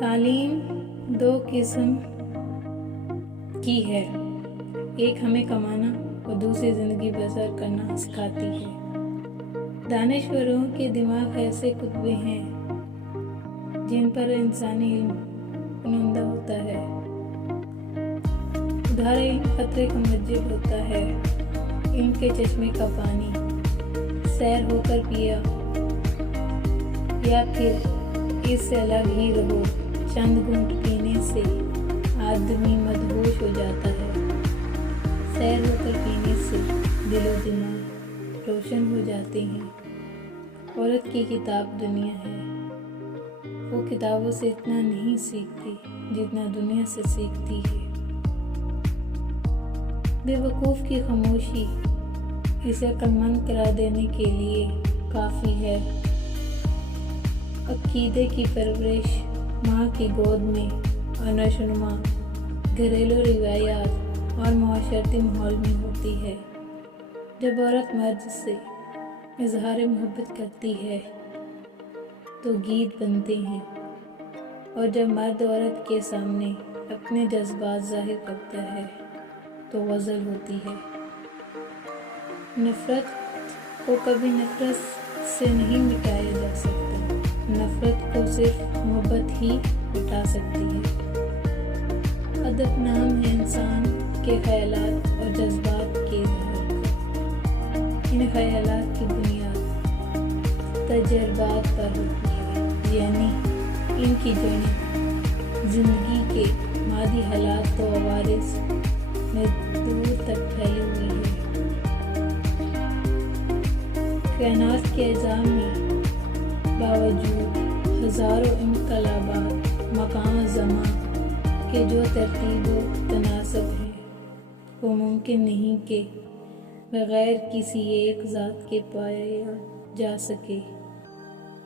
تعلیم دو قسم کی ہے، ایک ہمیں کمانا اور دوسری زندگی بسر کرنا سکھاتی ہے۔ دانشوروں کے دماغ ایسے کتبے ہیں جن پر انسانی علم پنہندہ ہوتا ہے۔ ادھار علم قطرے کا مسجد ہوتا ہے، علم کے چشمے کا پانی سیر ہو کر پیا یا پھر اس سے الگ ہی رہو، چند گھونٹ پینے سے آدمی مدہوش ہو جاتا ہے۔ سیر ہو کر پینے سے دل و دماغ روشن ہو جاتے ہیں۔ عورت کی کتاب دنیا ہے، وہ کتابوں سے اتنا نہیں سیکھتی جتنا دنیا سے سیکھتی ہے۔ بے وقوف کی خاموشی اسے عقلمند قرار دینے کے لیے کافی ہے۔ عقیدے کی پرورش ماں کی گود میں اور نشوونما گھریلو روایات اور معاشرتی ماحول میں ہوتی ہے۔ جب عورت مرد سے اظہار محبت کرتی ہے تو گیت بنتے ہیں، اور جب مرد عورت کے سامنے اپنے جذبات ظاہر کرتا ہے تو غزل ہوتی ہے۔ نفرت کو کبھی نفرت سے نہیں مٹایا جا سکتا، نفرت کو صرف محبت ہی مٹا سکتی ہے۔ ادب نام ہے انسان کے خیالات اور جذبات کے اظہار کا۔ ان خیالات کی بنیاد تجربات پر ہوتی ہے، یعنی ان کی جڑیں زندگی کے مادی حالات و عوارض میں دور تک پھیلی ہوئی ہے۔ کائنات کے اجزاء میں باوجود ہزاروں انقلابات مکان و زمان کے جو ترتیب و تناسب ہے، وہ ممکن نہیں کہ بغیر کسی ایک ذات کے پایا جا سکے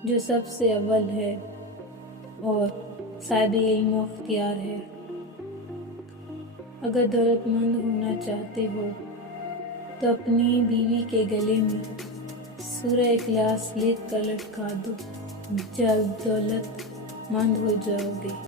جو سب سے اول ہے اور صاحب علم و اختیار ہے۔ اگر دولت مند ہونا چاہتے ہو تو اپنی بیوی کے گلے میں سورہ اخلاص لکھ کر لٹکا دو، جلد دولت مند ہو جاؤ گے۔